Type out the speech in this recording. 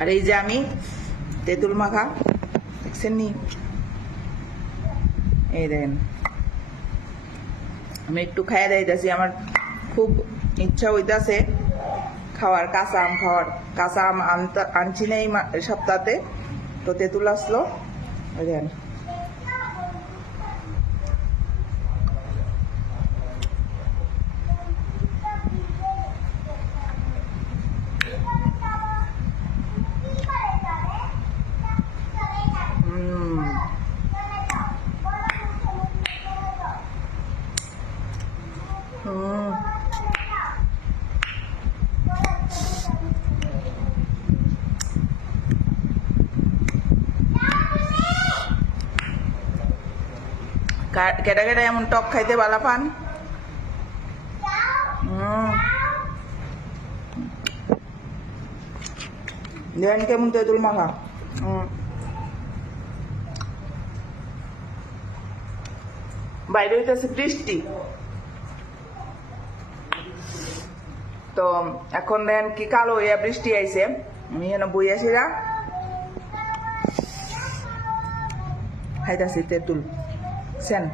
আর এই যে আমি তেঁতুল মাখা দেখছেন নি, এই দেখেন আমি একটু খাইয়ে দিতেছি, আমার খুব ইচ্ছা হইতাছে খাওয়ার, কাঁচা আম খাওয়ার। কাঁচা আম আনছি না এই সপ্তাহতে, তো তেঁতুল আসলো, ওই দেখেন। কেটা কেটা এমন টক খাইতে বালা পান? দেখেন কেমন তেঁতুল মাখা। বাইরে হইতেছে বৃষ্টি, তো এখন দেখেন কি কালো হইয়া বৃষ্টি আইছে। আমি এখানে বই আসি না, খাইতেছি তেঁতুল সেন।